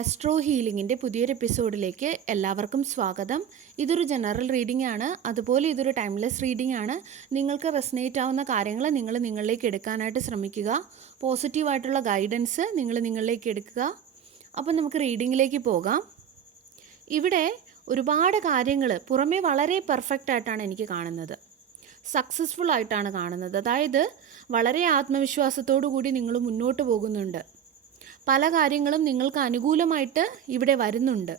Astro ഹീലിംഗിൻ്റെ പുതിയൊരു എപ്പിസോഡിലേക്ക് എല്ലാവർക്കും സ്വാഗതം. ഇതൊരു ജനറൽ റീഡിംഗ് ആണ്, അതുപോലെ ഇതൊരു ടൈംലെസ് റീഡിംഗ് ആണ്. നിങ്ങൾക്ക് റെസനേറ്റ് ആവുന്ന കാര്യങ്ങൾ നിങ്ങളിലേക്ക് എടുക്കാനായിട്ട് ശ്രമിക്കുക. പോസിറ്റീവായിട്ടുള്ള ഗൈഡൻസ് നിങ്ങളിലേക്ക് എടുക്കുക. അപ്പം നമുക്ക് റീഡിങ്ങിലേക്ക് പോകാം. ഇവിടെ ഒരുപാട് കാര്യങ്ങൾ പുറമേ വളരെ പെർഫെക്റ്റ് ആയിട്ടാണ് എനിക്ക് കാണുന്നത്, സക്സസ്ഫുൾ ആയിട്ടാണ് കാണുന്നത്. അതായത് വളരെ ആത്മവിശ്വാസത്തോടു കൂടി നിങ്ങൾ മുന്നോട്ട് പോകുന്നുണ്ട്. പല കാര്യങ്ങളും നിങ്ങൾക്ക് അനുകൂലമായിട്ട് ഇവിടെ വരുന്നുണ്ട്.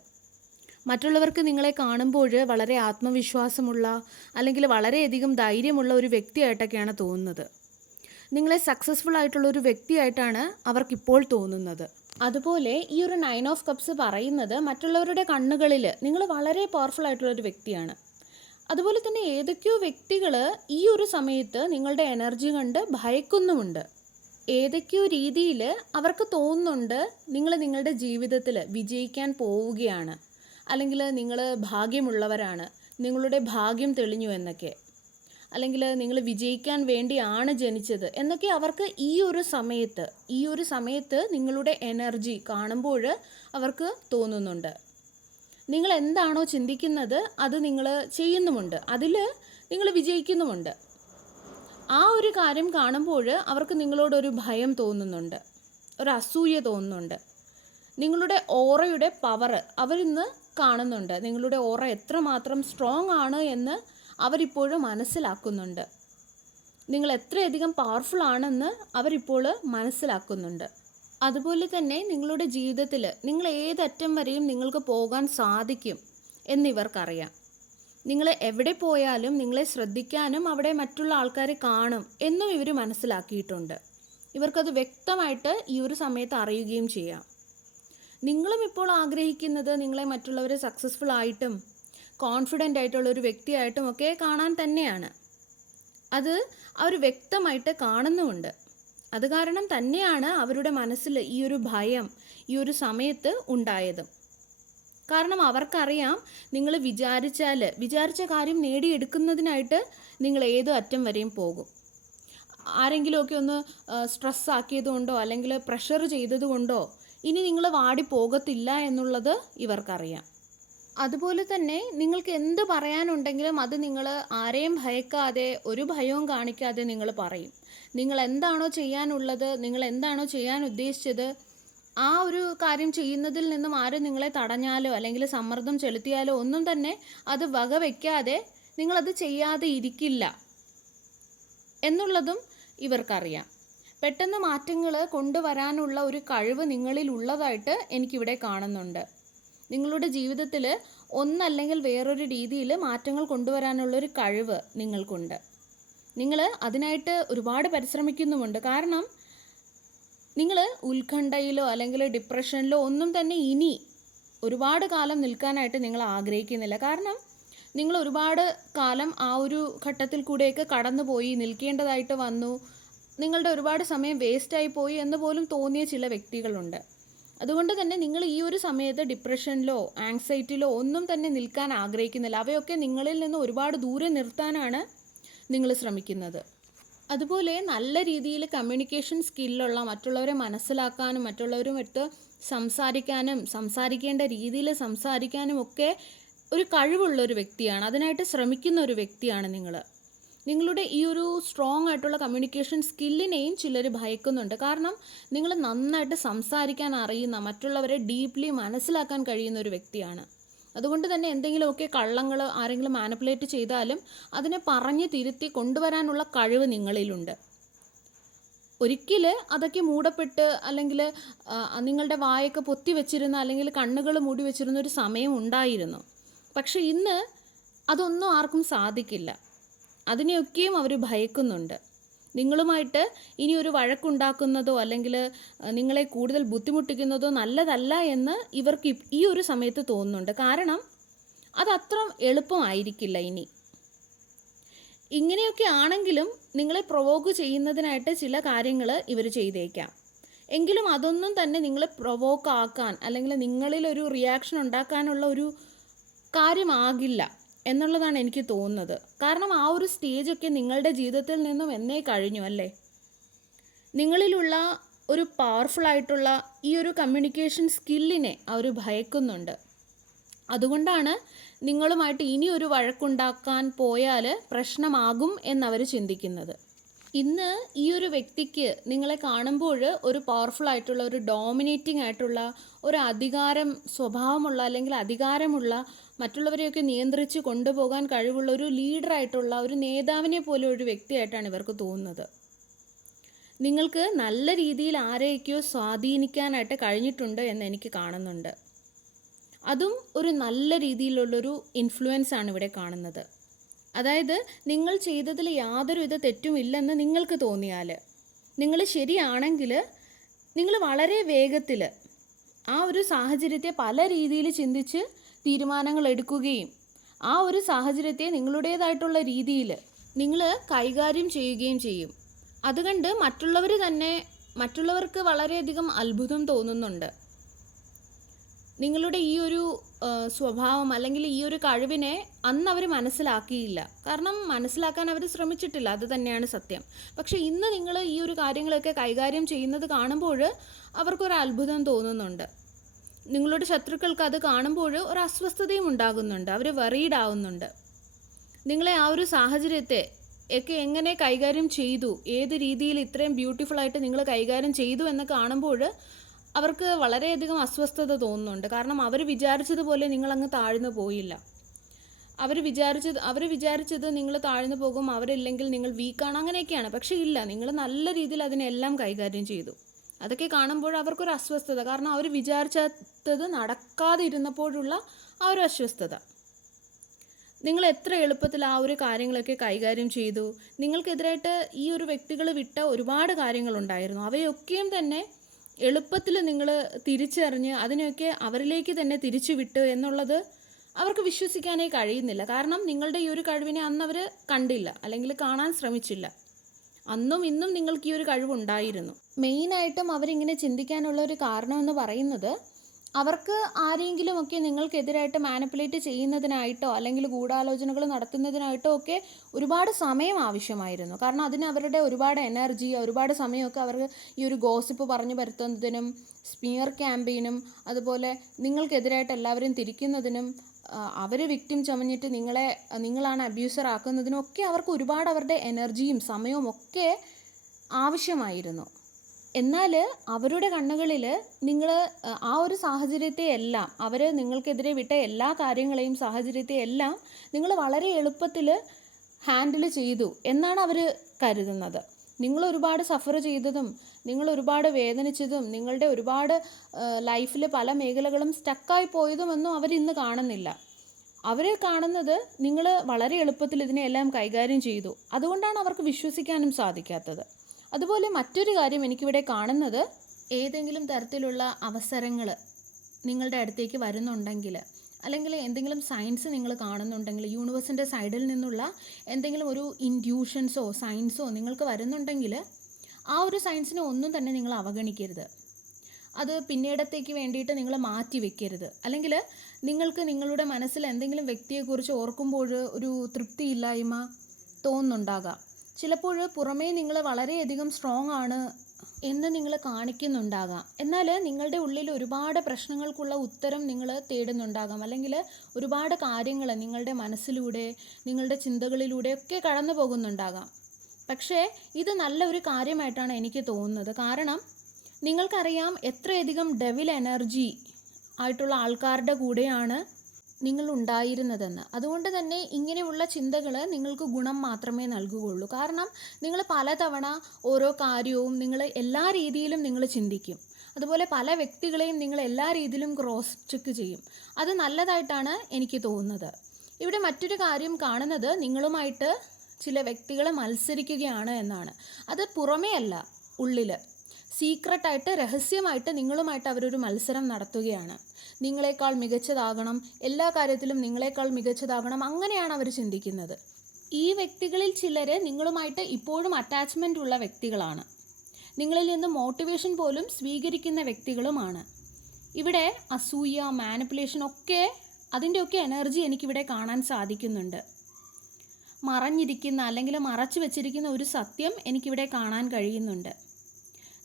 മറ്റുള്ളവർക്ക് നിങ്ങളെ കാണുമ്പോൾ വളരെ ആത്മവിശ്വാസമുള്ള അല്ലെങ്കിൽ വളരെയധികം ധൈര്യമുള്ള ഒരു വ്യക്തിയായിട്ടൊക്കെയാണ് തോന്നുന്നത്. നിങ്ങളെ സക്സസ്ഫുൾ ആയിട്ടുള്ള ഒരു വ്യക്തിയായിട്ടാണ് അവർക്കിപ്പോൾ തോന്നുന്നത്. അതുപോലെ ഈ ഒരു 9 ഓഫ് കപ്സ് പറയുന്നത് മറ്റുള്ളവരുടെ കണ്ണുകളിൽ നിങ്ങൾ വളരെ പവർഫുൾ ആയിട്ടുള്ളൊരു വ്യക്തിയാണ്. അതുപോലെ തന്നെ ഏതൊക്കെയോ വ്യക്തികൾ ഈ ഒരു സമയത്ത് നിങ്ങളുടെ എനർജി കണ്ട് ഭയക്കുന്നുമുണ്ട്. ഏതൊക്കെയോ രീതിയിൽ അവർക്ക് തോന്നുന്നുണ്ട് നിങ്ങളുടെ ജീവിതത്തിൽ വിജയിക്കാൻ പോവുകയാണ്, അല്ലെങ്കിൽ നിങ്ങൾ ഭാഗ്യമുള്ളവരാണ്, നിങ്ങളുടെ ഭാഗ്യം തെളിഞ്ഞു എന്നൊക്കെ, അല്ലെങ്കിൽ നിങ്ങൾ വിജയിക്കാൻ വേണ്ടിയാണ് ജനിച്ചത് എന്നൊക്കെ അവർക്ക് ഈ ഒരു സമയത്ത് നിങ്ങളുടെ എനർജി കാണുമ്പോൾ അവർക്ക് തോന്നുന്നുണ്ട്. നിങ്ങൾ എന്താണോ ചിന്തിക്കുന്നത് അത് നിങ്ങൾ ചെയ്യുന്നുമുണ്ട്, അതിൽ നിങ്ങൾ വിജയിക്കുന്നുമുണ്ട്. ആ ഒരു കാര്യം കാണുമ്പോൾ അവർക്ക് നിങ്ങളോടൊരു ഭയം തോന്നുന്നുണ്ട്, ഒരു അസൂയ തോന്നുന്നുണ്ട്. നിങ്ങളുടെ ഓറയുടെ പവർ അവരിന്ന് കാണുന്നുണ്ട്. നിങ്ങളുടെ ഓറ എത്രമാത്രം സ്ട്രോങ് ആണ് എന്ന് അവരിപ്പോഴും മനസ്സിലാക്കുന്നുണ്ട്. നിങ്ങൾ എത്രയധികം പവർഫുൾ ആണെന്ന് അവരിപ്പോൾ മനസ്സിലാക്കുന്നുണ്ട്. അതുപോലെ തന്നെ നിങ്ങളുടെ ജീവിതത്തിൽ നിങ്ങൾ ഏതറ്റം വരെയും നിങ്ങൾക്ക് പോകാൻ സാധിക്കും എന്നിവർക്കറിയാം. നിങ്ങൾ എവിടെ പോയാലും നിങ്ങളെ ശ്രദ്ധിക്കാനും അവിടെ മറ്റുള്ള ആൾക്കാരെ കാണും എന്നും ഇവർ മനസ്സിലാക്കിയിട്ടുണ്ട്. ഇവർക്കത് വ്യക്തമായിട്ട് ഈ ഒരു സമയത്ത് അറിയുകയും ചെയ്യാം. നിങ്ങളും ഇപ്പോൾ ആഗ്രഹിക്കുന്നത് നിങ്ങളെ മറ്റുള്ളവരെ സക്സസ്ഫുൾ ആയിട്ടും കോൺഫിഡൻ്റ് ആയിട്ടുള്ള ഒരു വ്യക്തിയായിട്ടും ഒക്കെ കാണാൻ തന്നെയാണ്. അത് അവർ വ്യക്തമായിട്ട് കാണുന്നുമുണ്ട്. അത് കാരണം തന്നെയാണ് അവരുടെ മനസ്സിൽ ഈ ഒരു ഭയം ഈ ഒരു സമയത്ത് ഉണ്ടായതും. കാരണം അവർക്കറിയാം നിങ്ങൾ വിചാരിച്ച കാര്യം നേടിയെടുക്കുന്നതിനായിട്ട് നിങ്ങൾ ഏതോ അറ്റം വരെയും പോകും. ആരെങ്കിലുമൊക്കെ ഒന്ന് സ്ട്രെസ് ആക്കിയതുകൊണ്ടോ അല്ലെങ്കിൽ പ്രഷർ ചെയ്തതുകൊണ്ടോ ഇനി നിങ്ങൾ വാടിപ്പോകത്തില്ല എന്നുള്ളത് ഇവർക്കറിയാം. അതുപോലെ തന്നെ നിങ്ങൾക്ക് എന്ത് പറയാനുണ്ടെങ്കിലും അത് നിങ്ങൾ ആരെയും ഭയക്കാതെ ഒരു ഭയവും കാണിക്കാതെ നിങ്ങൾ പറയും. നിങ്ങൾ എന്താണോ ചെയ്യാനുള്ളത്, നിങ്ങൾ എന്താണോ ചെയ്യാൻ ഉദ്ദേശിച്ചത്, ആ ഒരു കാര്യം ചെയ്യുന്നതിൽ നിന്നും ആരും നിങ്ങളെ തടഞ്ഞാലോ അല്ലെങ്കിൽ സമ്മർദ്ദം ചെലുത്തിയാലോ ഒന്നും തന്നെ അത് വകവെക്കാതെ നിങ്ങളത് ചെയ്യാതെ ഇരിക്കില്ല എന്നുള്ളതും ഇവർക്കറിയാം. പെട്ടെന്ന് മാറ്റങ്ങൾ കൊണ്ടുവരാനുള്ള ഒരു കഴിവ് നിങ്ങളിൽ ഉള്ളതായിട്ട് എനിക്കിവിടെ കാണുന്നുണ്ട്. നിങ്ങളുടെ ജീവിതത്തിൽ ഒന്നല്ലെങ്കിൽ വേറൊരു രീതിയിൽ മാറ്റങ്ങൾ കൊണ്ടുവരാനുള്ളൊരു കഴിവ് നിങ്ങൾക്കുണ്ട്. നിങ്ങൾ അതിനായിട്ട് ഒരുപാട് പരിശ്രമിക്കുന്നുമുണ്ട്. കാരണം നിങ്ങൾ ഉത്കണ്ഠയിലോ അല്ലെങ്കിൽ ഡിപ്രഷനിലോ ഒന്നും തന്നെ ഇനി ഒരുപാട് കാലം നിൽക്കാനായിട്ട് നിങ്ങൾ ആഗ്രഹിക്കുന്നില്ല. കാരണം നിങ്ങൾ ഒരുപാട് കാലം ആ ഒരു ഘട്ടത്തിൽ കൂടെയൊക്കെ കടന്നുപോയി, നിൽക്കേണ്ടതായിട്ട് വന്നു, നിങ്ങളുടെ ഒരുപാട് സമയം വേസ്റ്റായി പോയി എന്ന് പോലും തോന്നിയ ചില വ്യക്തികളുണ്ട്. അതുകൊണ്ട് തന്നെ നിങ്ങൾ ഈ ഒരു സമയത്ത് ഡിപ്രഷനിലോ ആങ്സൈറ്റിയിലോ ഒന്നും തന്നെ നിൽക്കാൻ ആഗ്രഹിക്കുന്നില്ല. അവയൊക്കെ നിങ്ങളിൽ നിന്ന് ഒരുപാട് ദൂരെ നിർത്താനാണ് നിങ്ങൾ ശ്രമിക്കുന്നത്. അതുപോലെ നല്ല രീതിയിൽ കമ്മ്യൂണിക്കേഷൻ സ്കില്ലുള്ള, മറ്റുള്ളവരെ മനസ്സിലാക്കാനും മറ്റുള്ളവരുമായിട്ട് സംസാരിക്കേണ്ട രീതിയിൽ സംസാരിക്കാനും ഒക്കെ ഒരു കഴിവുള്ള ഒരു വ്യക്തിയാണ്. അതിനായിട്ട് ശ്രമിക്കുന്ന ഒരു വ്യക്തിയാണ് നിങ്ങൾ. നിങ്ങളുടെ ഈ ഒരു സ്ട്രോങ് ആയിട്ടുള്ള കമ്മ്യൂണിക്കേഷൻ സ്കില്ലിനെയും ചിലർ ഭയക്കുന്നുണ്ട്. കാരണം നിങ്ങൾ നന്നായിട്ട് സംസാരിക്കാൻ അറിയുന്ന, മറ്റുള്ളവരെ ഡീപ്ലി മനസ്സിലാക്കാൻ കഴിയുന്ന ഒരു വ്യക്തിയാണ്. അതുകൊണ്ട് തന്നെ എന്തെങ്കിലുമൊക്കെ കള്ളങ്ങൾ ആരെങ്കിലും മാനിപ്പുലേറ്റ് ചെയ്താലും അതിനെ പറഞ്ഞ് തിരുത്തി കൊണ്ടുവരാനുള്ള കഴിവ് നിങ്ങളിലുണ്ട്. ഒരിക്കൽ അതൊക്കെ മൂടപ്പെട്ട് അല്ലെങ്കിൽ നിങ്ങളുടെ വായൊക്കെ പൊത്തി വെച്ചിരുന്ന അല്ലെങ്കിൽ കണ്ണുകൾ മൂടി വെച്ചിരുന്ന ഒരു സമയം ഉണ്ടായിരുന്നു. പക്ഷെ ഇന്ന് അതൊന്നും ആർക്കും സാധിക്കില്ല. അതിനെയൊക്കെയും അവർ ഭയക്കുന്നുണ്ട്. നിങ്ങളുമായിട്ട് ഇനി ഒരു വഴക്കുണ്ടാക്കുന്നതോ അല്ലെങ്കിൽ നിങ്ങളെ കൂടുതൽ ബുദ്ധിമുട്ടിക്കുന്നതോ നല്ലതല്ല എന്ന് ഇവർക്ക് ഈ ഒരു സമയത്ത് തോന്നുന്നുണ്ട്. കാരണം അതത്ര എളുപ്പമായിരിക്കില്ല ഇനി. ഇങ്ങനെയൊക്കെ ആണെങ്കിലും നിങ്ങളെ പ്രൊവോക്ക് ചെയ്യുന്നതിനായിട്ട് ചില കാര്യങ്ങൾ ഇവർ ചെയ്തേക്കാം. എങ്കിലും അതൊന്നും തന്നെ നിങ്ങളെ പ്രൊവോക്ക് ആക്കാൻ അല്ലെങ്കിൽ നിങ്ങളിലൊരു റിയാക്ഷൻ ഉണ്ടാക്കാനുള്ള ഒരു കാര്യമാകില്ല എന്നുള്ളതാണ് എനിക്ക് തോന്നുന്നത്. കാരണം ആ ഒരു സ്റ്റേജൊക്കെ നിങ്ങളുടെ ജീവിതത്തിൽ നിന്നും എന്നേ കഴിഞ്ഞു അല്ലേ. നിങ്ങളിലുള്ള ഒരു പവർഫുൾ ആയിട്ടുള്ള ഈ ഒരു കമ്മ്യൂണിക്കേഷൻ സ്കില്ലിനെ അവർ ഭയക്കുന്നുണ്ട്. അതുകൊണ്ടാണ് നിങ്ങളുമായിട്ട് ഇനി ഒരു വഴക്കുണ്ടാക്കാൻ പോയാൽ പ്രശ്നമാകും എന്നവർ ചിന്തിക്കുന്നത്. ഇന്ന് ഈ ഒരു വ്യക്തിക്ക് നിങ്ങളെ കാണുമ്പോൾ ഒരു പവർഫുൾ ആയിട്ടുള്ള, ഒരു ഡോമിനേറ്റിംഗ് ആയിട്ടുള്ള, ഒരു അധികാരം സ്വഭാവമുള്ള അല്ലെങ്കിൽ അധികാരമുള്ള, മറ്റുള്ളവരെയൊക്കെ നിയന്ത്രിച്ച് കൊണ്ടുപോകാൻ കഴിവുള്ള ഒരു ലീഡറായിട്ടുള്ള, ഒരു നേതാവിനെ പോലെ ഒരു വ്യക്തിയായിട്ടാണ് ഇവർക്ക് തോന്നുന്നത്. നിങ്ങൾക്ക് നല്ല രീതിയിൽ ആരെയൊക്കെയോ സ്വാധീനിക്കാനായിട്ട് കഴിഞ്ഞിട്ടുണ്ട് എന്ന് എനിക്ക് കാണുന്നുണ്ട്. അതും ഒരു നല്ല രീതിയിലുള്ളൊരു ഇൻഫ്ലുവൻസ് ആണ് ഇവിടെ കാണുന്നത്. അതായത് നിങ്ങൾ ചെയ്തതിൽ യാതൊരുവിധ തെറ്റുമില്ലെന്ന് നിങ്ങൾക്ക് തോന്നിയാൽ, നിങ്ങൾ ശരിയാണെങ്കിൽ നിങ്ങൾ വളരെ വേഗത്തിൽ ആ ഒരു സാഹചര്യത്തെ പല രീതിയിൽ ചിന്തിച്ച് തീരുമാനങ്ങൾ എടുക്കുകയും ആ ഒരു സാഹചര്യത്തെ നിങ്ങളുടേതായിട്ടുള്ള രീതിയിൽ നിങ്ങൾ കൈകാര്യം ചെയ്യുകയും ചെയ്യും. അതുകൊണ്ട് മറ്റുള്ളവർക്ക് വളരെയധികം അത്ഭുതം തോന്നുന്നുണ്ട്. നിങ്ങളുടെ ഈ ഒരു സ്വഭാവം അല്ലെങ്കിൽ ഈ ഒരു കഴിവിനെ അന്ന് അവർ മനസ്സിലാക്കിയില്ല. കാരണം മനസ്സിലാക്കാൻ അവർ ശ്രമിച്ചിട്ടില്ല, അത് തന്നെയാണ് സത്യം. പക്ഷെ ഇന്ന് നിങ്ങൾ ഈ ഒരു കാര്യങ്ങളൊക്കെ കൈകാര്യം ചെയ്യുന്നത് കാണുമ്പോൾ അവർക്കൊരു അത്ഭുതം തോന്നുന്നുണ്ട്. നിങ്ങളുടെ ശത്രുക്കൾക്ക് അത് കാണുമ്പോൾ ഒരു അസ്വസ്ഥതയും ഉണ്ടാകുന്നുണ്ട്. അവർ വറീഡ് ആവുന്നുണ്ട്. നിങ്ങളെ ആ ഒരു സാഹചര്യത്തെ ഒക്കെ എങ്ങനെ കൈകാര്യം ചെയ്തു, ഏത് രീതിയിൽ ഇത്രയും ബ്യൂട്ടിഫുള്ളായിട്ട് നിങ്ങൾ കൈകാര്യം ചെയ്തു എന്ന് കാണുമ്പോൾ അവർക്ക് വളരെയധികം അസ്വസ്ഥത തോന്നുന്നുണ്ട്. കാരണം അവർ വിചാരിച്ചതുപോലെ നിങ്ങളങ്ങ് താഴ്ന്നു പോയില്ല. അവർ വിചാരിച്ചത് നിങ്ങൾ താഴ്ന്നു പോകും, അവരില്ലെങ്കിൽ നിങ്ങൾ വീക്കാണ്, അങ്ങനെയൊക്കെയാണ്. പക്ഷേ ഇല്ല, നിങ്ങൾ നല്ല രീതിയിൽ അതിനെല്ലാം കൈകാര്യം ചെയ്തു. അതൊക്കെ കാണുമ്പോൾ അവർക്കൊരു അസ്വസ്ഥത, കാരണം അവർ വിചാരിച്ചത് നടക്കാതെ ഇരുന്നപ്പോഴുള്ള ആ ഒരു അസ്വസ്ഥത. നിങ്ങൾ എത്ര എളുപ്പത്തിൽ ആ ഒരു കാര്യങ്ങളൊക്കെ കൈകാര്യം ചെയ്തു. നിങ്ങൾക്കെതിരായിട്ട് ഈ ഒരു വ്യക്തികൾ വിട്ട ഒരുപാട് കാര്യങ്ങളുണ്ടായിരുന്നു. അവയൊക്കെയും തന്നെ എളുപ്പത്തിൽ നിങ്ങൾ തിരിച്ചറിഞ്ഞ് അതിനെയൊക്കെ അവരിലേക്ക് തന്നെ തിരിച്ചു വിട്ടു എന്നുള്ളത് അവർക്ക് വിശ്വസിക്കാനേ കഴിയുന്നില്ല. കാരണം നിങ്ങളുടെ ഈ ഒരു കഴിവിനെ അന്ന് അവർ കണ്ടില്ല, അല്ലെങ്കിൽ കാണാൻ ശ്രമിച്ചില്ല. അന്നും ഇന്നും നിങ്ങൾക്ക് ഈ ഒരു കഴിവുണ്ടായിരുന്നു. മെയിനായിട്ടും അവരിങ്ങനെ ചിന്തിക്കാനുള്ള ഒരു കാരണം എന്ന് പറയുന്നത്, അവർക്ക് ആരെങ്കിലുമൊക്കെ നിങ്ങൾക്കെതിരായിട്ട് മാനിപ്പുലേറ്റ് ചെയ്യുന്നതിനായിട്ടോ അല്ലെങ്കിൽ ഗൂഢാലോചനകൾ നടത്തുന്നതിനായിട്ടോ ഒക്കെ ഒരുപാട് സമയം ആവശ്യമായിരുന്നു. കാരണം അതിന് അവരുടെ ഒരുപാട് എനർജി, ഒരുപാട് സമയമൊക്കെ അവർക്ക് ഈ ഒരു ഗോസിപ്പ് പറഞ്ഞു വരുത്തുന്നതിനും സ്മിയർ ക്യാമ്പയിനും അതുപോലെ നിങ്ങൾക്കെതിരായിട്ട് എല്ലാവരും തിരിക്കുന്നതിനും അവർ വിക്ടിം ചമഞ്ഞിട്ട് നിങ്ങളാണ് അബ്യൂസർ ആക്കുന്നതിനും ഒക്കെ അവർക്ക് ഒരുപാട് അവരുടെ എനർജിയും സമയവും ഒക്കെ ആവശ്യമായിരുന്നു. എന്നാൽ അവരുടെ കണ്ണുകളിൽ നിങ്ങൾ ആ ഒരു സാഹചര്യത്തെ എല്ലാം, അവർ നിങ്ങൾക്കെതിരെ വിട്ട എല്ലാ കാര്യങ്ങളെയും സാഹചര്യത്തെ എല്ലാം നിങ്ങൾ വളരെ എളുപ്പത്തിൽ ഹാൻഡിൽ ചെയ്തു എന്നാണ് അവർ കരുതുന്നത്. നിങ്ങൾ ഒരുപാട് സഫർ ചെയ്തതും നിങ്ങൾ ഒരുപാട് വേദനിച്ചതും നിങ്ങളുടെ ഒരുപാട് ലൈഫിൽ പല മേഖലകളും സ്റ്റക്കായി പോയതുമൊന്നും അവരിന്ന് കാണുന്നില്ല. അവർ കാണുന്നത് നിങ്ങൾ വളരെ എളുപ്പത്തിൽ ഇതിനെയെല്ലാം കൈകാര്യം ചെയ്തു. അതുകൊണ്ടാണ് അവർക്ക് വിശ്വസിക്കാനും സാധിക്കാത്തത്. അതുപോലെ മറ്റൊരു കാര്യം എനിക്കിവിടെ കാണുന്നത്, ഏതെങ്കിലും തരത്തിലുള്ള അവസരങ്ങൾ നിങ്ങളുടെ അടുത്തേക്ക് വരുന്നുണ്ടെങ്കിൽ, അല്ലെങ്കിൽ എന്തെങ്കിലും സയൻസ് നിങ്ങൾ കാണുന്നുണ്ടെങ്കിൽ, യൂണിവേഴ്സിൻ്റെ സൈഡിൽ നിന്നുള്ള എന്തെങ്കിലും ഒരു ഇൻഡ്യൂഷൻസോ സയൻസോ നിങ്ങൾക്ക് വരുന്നുണ്ടെങ്കിൽ, ആ ഒരു സയൻസിനെ ഒന്നും തന്നെ നിങ്ങൾ അവഗണിക്കരുത്. അത് പിന്നീടത്തേക്ക് വേണ്ടിയിട്ട് നിങ്ങൾ മാറ്റി വെക്കരുത്. അല്ലെങ്കിൽ നിങ്ങൾക്ക് നിങ്ങളുടെ മനസ്സിൽ എന്തെങ്കിലും വ്യക്തിയെക്കുറിച്ച് ഓർക്കുമ്പോൾ ഒരു തൃപ്തിയില്ലായ്മ തോന്നുന്നുണ്ടാകാം. ചിലപ്പോൾ പുറമേ നിങ്ങൾ വളരെയധികം സ്ട്രോങ് ആണ് എന്ന് നിങ്ങൾ കാണിക്കുന്നുണ്ടാകാം. എന്നാൽ നിങ്ങളുടെ ഉള്ളിൽ ഒരുപാട് പ്രശ്നങ്ങൾക്കുള്ള ഉത്തരം നിങ്ങൾ തേടുന്നുണ്ടാകാം. അല്ലെങ്കിൽ ഒരുപാട് കാര്യങ്ങൾ നിങ്ങളുടെ മനസ്സിലൂടെ നിങ്ങളുടെ ചിന്തകളിലൂടെ ഒക്കെ കടന്നു പോകുന്നുണ്ടാകാം. പക്ഷേ ഇത് നല്ലൊരു കാര്യമായിട്ടാണ് എനിക്ക് തോന്നുന്നത്. കാരണം നിങ്ങൾക്കറിയാം എത്രയധികം ഡെവിൽ എനർജി ആയിട്ടുള്ള ആൾക്കാരുടെ കൂടെയാണ് നിങ്ങൾ ഉണ്ടായിരുന്നതെന്ന്. അതുകൊണ്ട് തന്നെ ഇങ്ങനെയുള്ള ചിന്തകൾ നിങ്ങൾക്ക് ഗുണം മാത്രമേ നൽകുകയുള്ളൂ. കാരണം നിങ്ങൾ പലതവണ ഓരോ കാര്യവും നിങ്ങൾ എല്ലാ രീതിയിലും നിങ്ങൾ ചിന്തിക്കും. അതുപോലെ പല വ്യക്തികളെയും നിങ്ങൾ എല്ലാ രീതിയിലും ക്രോസ് ചെക്ക് ചെയ്യും. അത് നല്ലതായിട്ടാണ് എനിക്ക് തോന്നുന്നത്. ഇവിടെ മറ്റൊരു കാര്യം കാണുന്നത്, നിങ്ങളുമായിട്ട് ചില വ്യക്തികൾ മത്സരിക്കുകയാണ് എന്നാണ്. അത് പുറമേ അല്ല, ഉള്ളിൽ സീക്രട്ടായിട്ട് രഹസ്യമായിട്ട് നിങ്ങളുമായിട്ട് അവരൊരു മത്സരം നടത്തുകയാണ്. നിങ്ങളെക്കാൾ മികച്ചതാകണം, എല്ലാ കാര്യത്തിലും നിങ്ങളെക്കാൾ മികച്ചതാകണം, അങ്ങനെയാണ് അവർ ചിന്തിക്കുന്നത്. ഈ വ്യക്തികളിൽ ചിലർ നിങ്ങളുമായിട്ട് ഇപ്പോഴും അറ്റാച്ച്മെൻ്റ് ഉള്ള വ്യക്തികളാണ്. നിങ്ങളിൽ നിന്ന് മോട്ടിവേഷൻ പോലും സ്വീകരിക്കുന്ന വ്യക്തികളുമാണ്. ഇവിടെ അസൂയ, മാനിപ്പുലേഷൻ ഒക്കെ അതിൻ്റെയൊക്കെ എനർജി എനിക്കിവിടെ കാണാൻ സാധിക്കുന്നുണ്ട്. മറഞ്ഞിരിക്കുന്ന അല്ലെങ്കിൽ മറച്ചു വെച്ചിരിക്കുന്ന ഒരു സത്യം എനിക്കിവിടെ കാണാൻ കഴിയുന്നുണ്ട്.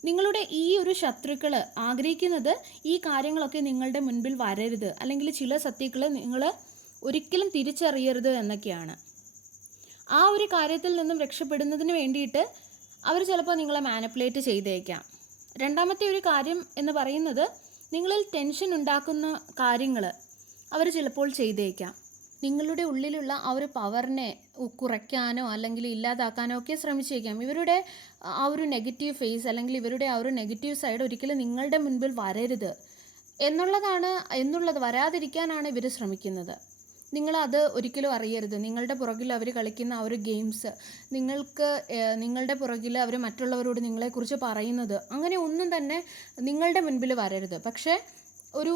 നിങ്ങളുടെ ഈ ഒരു ശത്രുക്കൾ ആഗ്രഹിക്കുന്നത് ഈ കാര്യങ്ങളൊക്കെ നിങ്ങളുടെ മുൻപിൽ വരരുത്, അല്ലെങ്കിൽ ചില സത്യങ്ങൾ നിങ്ങൾ ഒരിക്കലും തിരിച്ചറിയരുത് എന്നൊക്കെയാണ്. ആ ഒരു കാര്യത്തിൽ നിന്നും രക്ഷപ്പെടുന്നതിന് വേണ്ടിയിട്ട് അവർ ചിലപ്പോൾ നിങ്ങളെ മാനിപ്പുലേറ്റ് ചെയ്തേക്കാം. രണ്ടാമത്തെ ഒരു കാര്യം എന്ന് പറയുന്നത്, നിങ്ങളിൽ ടെൻഷൻ ഉണ്ടാക്കുന്ന കാര്യങ്ങൾ അവർ ചിലപ്പോൾ ചെയ്തേക്കാം. നിങ്ങളുടെ ഉള്ളിലുള്ള ആ ഒരു പവറിനെ കുറയ്ക്കാനോ അല്ലെങ്കിൽ ഇല്ലാതാക്കാനോ ഒക്കെ ശ്രമിച്ചേക്കാം. ഇവരുടെ ആ ഒരു നെഗറ്റീവ് ഫേസ് അല്ലെങ്കിൽ ഇവരുടെ ആ ഒരു നെഗറ്റീവ് സൈഡ് ഒരിക്കലും നിങ്ങളുടെ മുൻപിൽ വരരുത് എന്നുള്ളത് വരാതിരിക്കാനാണ് ഇവർ ശ്രമിക്കുന്നത്. നിങ്ങളത് ഒരിക്കലും അറിയരുത്. നിങ്ങളുടെ പുറകിൽ അവർ കളിക്കുന്ന ആ ഒരു ഗെയിംസ്, നിങ്ങളുടെ പുറകിൽ അവർ മറ്റുള്ളവരോട് നിങ്ങളെക്കുറിച്ച് പറയുന്നത്, അങ്ങനെ ഒന്നും തന്നെ നിങ്ങളുടെ മുൻപിൽ വരരുത്. പക്ഷേ ഒരു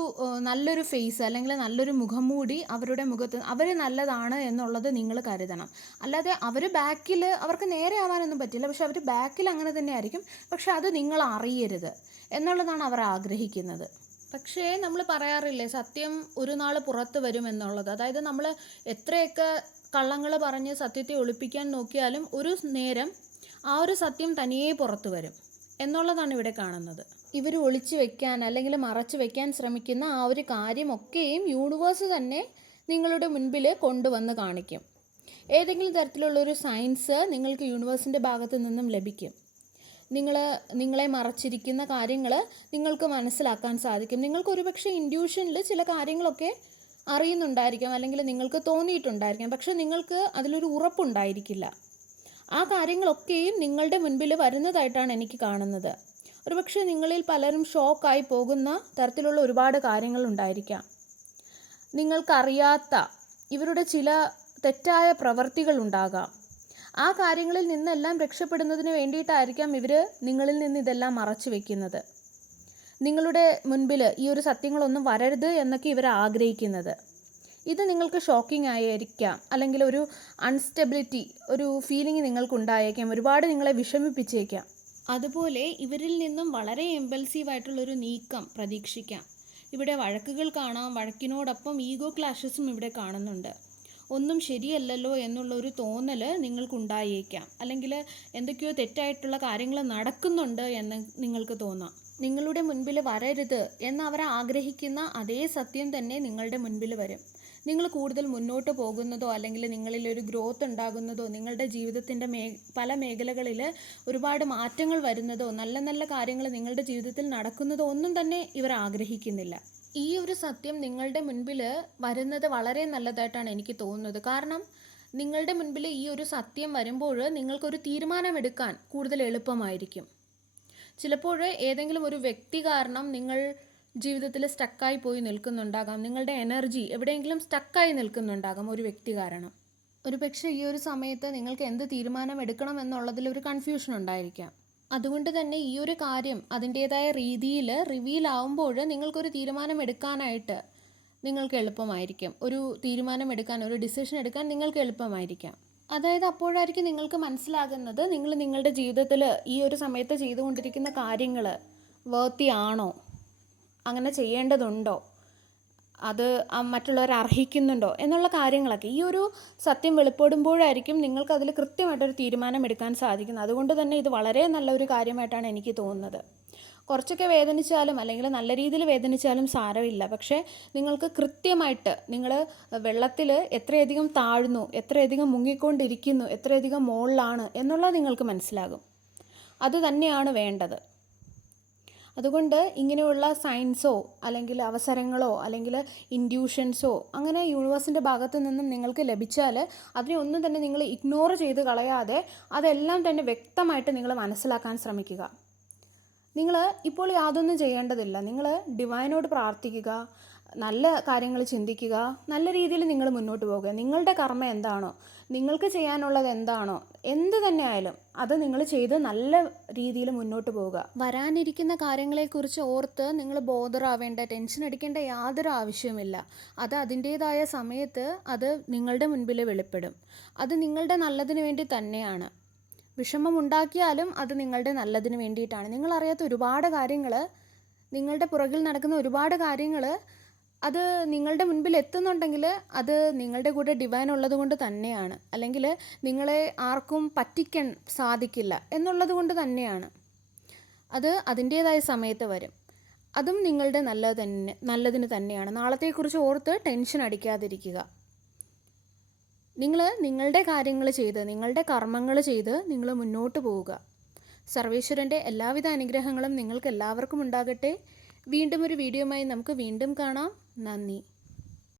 നല്ലൊരു ഫേസ് അല്ലെങ്കിൽ നല്ലൊരു മുഖംമൂടി അവരുടെ മുഖത്ത് അവർ നല്ലതാണ് എന്നുള്ളത് നിങ്ങൾ കരുതണം. അല്ലാതെ അവർ ബാക്കിൽ അവർക്ക് നേരെ ആവാനൊന്നും പറ്റില്ല, പക്ഷെ അവർ ബാക്കിൽ അങ്ങനെ തന്നെ ആയിരിക്കും. പക്ഷെ അത് നിങ്ങൾ അറിയരുത് എന്നുള്ളതാണ് അവർ ആഗ്രഹിക്കുന്നത്. പക്ഷേ നമ്മൾ പറയാറില്ലേ, സത്യം ഒരു നാൾ പുറത്ത് വരും എന്നുള്ളത്. അതായത് നമ്മൾ എത്രയൊക്കെ കള്ളങ്ങൾ പറഞ്ഞ് സത്യത്തെ ഒളിപ്പിക്കാൻ നോക്കിയാലും ഒരു നേരം ആ ഒരു സത്യം തനിയെ പുറത്ത് വരും എന്നുള്ളതാണ് ഇവിടെ കാണുന്നത്. ഇവർ ഒളിച്ചു വെക്കാൻ അല്ലെങ്കിൽ മറച്ചു വെക്കാൻ ശ്രമിക്കുന്ന ആ ഒരു കാര്യമൊക്കെയും യൂണിവേഴ്സ് തന്നെ നിങ്ങളുടെ മുൻപിൽ കൊണ്ടുവന്ന് കാണിക്കും. ഏതെങ്കിലും തരത്തിലുള്ളൊരു സയൻസ് നിങ്ങൾക്ക് യൂണിവേഴ്സിൻ്റെ ഭാഗത്തു നിന്നും ലഭിക്കും. നിങ്ങളെ മറച്ചിരിക്കുന്ന കാര്യങ്ങൾ നിങ്ങൾക്ക് മനസ്സിലാക്കാൻ സാധിക്കും. നിങ്ങൾക്ക് ഒരുപക്ഷെ ഇൻഡ്യൂഷനിൽ ചില കാര്യങ്ങളൊക്കെ അറിയുന്നുണ്ടായിരിക്കാം, അല്ലെങ്കിൽ നിങ്ങൾക്ക് തോന്നിയിട്ടുണ്ടായിരിക്കാം. പക്ഷെ നിങ്ങൾക്ക് അതിലൊരു ഉറപ്പുണ്ടായിരിക്കില്ല. ആ കാര്യങ്ങളൊക്കെയും നിങ്ങളുടെ മുൻപിൽ വരുന്നതായിട്ടാണ് എനിക്ക് കാണുന്നത്. ഒരുപക്ഷെ നിങ്ങളിൽ പലരും ഷോക്കായി പോകുന്ന തരത്തിലുള്ള ഒരുപാട് കാര്യങ്ങളുണ്ടായിരിക്കാം. നിങ്ങൾക്കറിയാത്ത ഇവരുടെ ചില തെറ്റായ പ്രവർത്തികൾ ഉണ്ടാകാം. ആ കാര്യങ്ങളിൽ നിന്നെല്ലാം രക്ഷപ്പെടുന്നതിന് വേണ്ടിയിട്ടായിരിക്കാം ഇവർ നിങ്ങളിൽ നിന്ന് ഇതെല്ലാം മറച്ചു വെക്കുന്നത്. നിങ്ങളുടെ മുൻപിൽ ഈ ഒരു സത്യങ്ങളൊന്നും വരരുത് എന്നൊക്കെ ഇവർ ആഗ്രഹിക്കുന്നത്. ഇത് നിങ്ങൾക്ക് ഷോക്കിംഗ് ആയിരിക്കാം, അല്ലെങ്കിൽ ഒരു അൺസ്റ്റെബിലിറ്റി, ഒരു ഫീലിംഗ് നിങ്ങൾക്കുണ്ടായേക്കാം, ഒരുപാട് നിങ്ങളെ വിഷമിപ്പിച്ചേക്കാം. അതുപോലെ ഇവരിൽ നിന്നും വളരെ ഇമ്പൾസീവായിട്ടുള്ളൊരു നീക്കം പ്രതീക്ഷിക്കാം. ഇവിടെ വഴക്കുകൾ കാണാം, വഴക്കിനോടൊപ്പം ഈഗോ ക്ലാഷസും ഇവിടെ കാണുന്നുണ്ട്. ഒന്നും ശരിയല്ലല്ലോ എന്നുള്ളൊരു തോന്നൽ നിങ്ങൾക്കുണ്ടായേക്കാം, അല്ലെങ്കിൽ എന്തൊക്കെയോ തെറ്റായിട്ടുള്ള കാര്യങ്ങൾ നടക്കുന്നുണ്ട് എന്ന് നിങ്ങൾക്ക് തോന്നാം. നിങ്ങളുടെ മുൻപിൽ വരരുത് എന്ന് അവർ ആഗ്രഹിക്കുന്ന അതേ സത്യം തന്നെ നിങ്ങളുടെ മുൻപിൽ വരും. നിങ്ങൾ കൂടുതൽ മുന്നോട്ട് പോകുന്നതോ അല്ലെങ്കിൽ നിങ്ങളിലൊരു ഗ്രോത്ത് ഉണ്ടാകുന്നതോ, നിങ്ങളുടെ ജീവിതത്തിൻ്റെ പല മേഖലകളിൽ ഒരുപാട് മാറ്റങ്ങൾ വരുന്നതോ, നല്ല നല്ല കാര്യങ്ങൾ നിങ്ങളുടെ ജീവിതത്തിൽ നടക്കുന്നതോ ഒന്നും തന്നെ ഇവർ ആഗ്രഹിക്കുന്നില്ല. ഈ ഒരു സത്യം നിങ്ങളുടെ മുൻപിൽ വരുന്നത് വളരെ നല്ലതായിട്ടാണ് എനിക്ക് തോന്നുന്നത്. കാരണം നിങ്ങളുടെ മുൻപിൽ ഈ ഒരു സത്യം വരുമ്പോൾ നിങ്ങൾക്കൊരു തീരുമാനമെടുക്കാൻ കൂടുതൽ എളുപ്പമായിരിക്കും. ചിലപ്പോൾ ഏതെങ്കിലും ഒരു വ്യക്തി കാരണം നിങ്ങൾ ജീവിതത്തിൽ സ്റ്റക്കായി പോയി നിൽക്കുന്നുണ്ടാകാം. നിങ്ങളുടെ എനർജി എവിടെയെങ്കിലും സ്റ്റക്കായി നിൽക്കുന്നുണ്ടാകാം ഒരു വ്യക്തി കാരണം. ഒരുപക്ഷെ ഈ ഒരു സമയത്ത് നിങ്ങൾക്ക് എന്ത് തീരുമാനം എടുക്കണം എന്നുള്ളതിൽ ഒരു കൺഫ്യൂഷൻ ഉണ്ടായിരിക്കാം. അതുകൊണ്ട് തന്നെ ഈ ഒരു കാര്യം അതിൻ്റേതായ രീതിയിൽ റിവീൽ ആവുമ്പോൾ നിങ്ങൾക്കൊരു തീരുമാനം എടുക്കാനായിട്ട് നിങ്ങൾക്ക് എളുപ്പമായിരിക്കും. ഒരു തീരുമാനം എടുക്കാൻ, ഒരു ഡിസിഷൻ എടുക്കാൻ നിങ്ങൾക്ക് എളുപ്പമായിരിക്കാം. അതായത് അപ്പോഴായിരിക്കും നിങ്ങൾക്ക് മനസ്സിലാകുന്നത് നിങ്ങളുടെ ജീവിതത്തിൽ ഈ ഒരു സമയത്ത് ചെയ്തുകൊണ്ടിരിക്കുന്ന കാര്യങ്ങൾ വർത്തി ആണോ, അങ്ങനെ ചെയ്യേണ്ടതുണ്ടോ, അത് മറ്റുള്ളവർ അർഹിക്കുന്നുണ്ടോ എന്നുള്ള കാര്യങ്ങളൊക്കെ. ഈ ഒരു സത്യം വെളിപ്പെടുമ്പോഴായിരിക്കും നിങ്ങൾക്ക് അതിൽ കൃത്യമായിട്ടൊരു തീരുമാനം എടുക്കാൻ സാധിക്കുന്നത്. അതുകൊണ്ട് തന്നെ ഇത് വളരെ നല്ലൊരു കാര്യമായിട്ടാണ് എനിക്ക് തോന്നുന്നത്. കുറച്ചൊക്കെ വേദനിച്ചാലും അല്ലെങ്കിൽ നല്ല രീതിയിൽ വേദനിച്ചാലും സാരമില്ല. പക്ഷേ നിങ്ങൾക്ക് കൃത്യമായിട്ട് നിങ്ങൾ വെള്ളത്തിൽ എത്രയധികം താഴ്ന്നു, എത്രയധികം മുങ്ങിക്കൊണ്ടിരിക്കുന്നു, എത്രയധികം മുകളിലാണ് എന്നുള്ളത് നിങ്ങൾക്ക് മനസ്സിലാകും. അത് തന്നെയാണ് വേണ്ടത്. അതുകൊണ്ട് ഇങ്ങനെയുള്ള സയൻസോ അല്ലെങ്കിൽ അവസരങ്ങളോ അല്ലെങ്കിൽ ഇൻഡ്യൂഷൻസോ അങ്ങനെ യൂണിവേഴ്സിൻ്റെ ഭാഗത്തു നിന്നും നിങ്ങൾക്ക് ലഭിച്ചാൽ അതിനെ ഒന്നും തന്നെ നിങ്ങൾ ഇഗ്നോർ ചെയ്ത് കളയാതെ അതെല്ലാം തന്നെ വ്യക്തമായിട്ട് നിങ്ങൾ മനസ്സിലാക്കാൻ ശ്രമിക്കുക. നിങ്ങൾ ഇപ്പോൾ യാതൊന്നും ചെയ്യേണ്ടതില്ല. നിങ്ങൾ ഡിവൈനോട് പ്രാർത്ഥിക്കുക, നല്ല കാര്യങ്ങൾ ചിന്തിക്കുക, നല്ല രീതിയിൽ നിങ്ങൾ മുന്നോട്ട് പോകുക. നിങ്ങളുടെ കർമ്മ എന്താണോ, നിങ്ങൾക്ക് ചെയ്യാനുള്ളത് എന്താണോ, എന്ത് തന്നെ ആയാലും അത് നിങ്ങൾ ചെയ്ത് നല്ല രീതിയിൽ മുന്നോട്ട് പോവുക. വരാനിരിക്കുന്ന കാര്യങ്ങളെക്കുറിച്ച് ഓർത്ത് നിങ്ങൾ ബോധറാവേണ്ട, ടെൻഷൻ അടിക്കേണ്ട യാതൊരു ആവശ്യവുമില്ല. അത് അതിൻ്റേതായ സമയത്ത് അത് നിങ്ങളുടെ മുൻപിൽ വെളിപ്പെടും. അത് നിങ്ങളുടെ നല്ലതിന് വേണ്ടി തന്നെയാണ്. വിഷമം ഉണ്ടാക്കിയാലും അത് നിങ്ങളുടെ നല്ലതിന് വേണ്ടിയിട്ടാണ്. നിങ്ങളറിയാത്ത ഒരുപാട് കാര്യങ്ങൾ, നിങ്ങളുടെ പുറകിൽ നടക്കുന്ന ഒരുപാട് കാര്യങ്ങൾ അത് നിങ്ങളുടെ മുൻപിൽ എത്തുന്നുണ്ടെങ്കിൽ അത് നിങ്ങളുടെ കൂടെ ഡിവൈൻ ഉള്ളത് കൊണ്ട് തന്നെയാണ്. അല്ലെങ്കിൽ നിങ്ങളെ ആർക്കും പറ്റിക്കാൻ സാധിക്കില്ല എന്നുള്ളത് കൊണ്ട് തന്നെയാണ്. അത് അതിൻ്റേതായ സമയത്ത് വരും. അതും നിങ്ങളുടെ നല്ലതിന് തന്നെയാണ്. നാളത്തെക്കുറിച്ച് ഓർത്ത് ടെൻഷൻ അടിക്കാതിരിക്കുക. നിങ്ങൾ നിങ്ങളുടെ കാര്യങ്ങൾ ചെയ്ത്, നിങ്ങളുടെ കർമ്മങ്ങൾ ചെയ്ത് നിങ്ങൾ മുന്നോട്ട് പോവുക. സർവേശ്വരൻ്റെ എല്ലാവിധ അനുഗ്രഹങ്ങളും നിങ്ങൾക്ക് എല്ലാവർക്കും ഉണ്ടാകട്ടെ. വീണ്ടും ഒരു വീഡിയോയുമായി നമുക്ക് വീണ്ടും കാണാം. നന്ദി.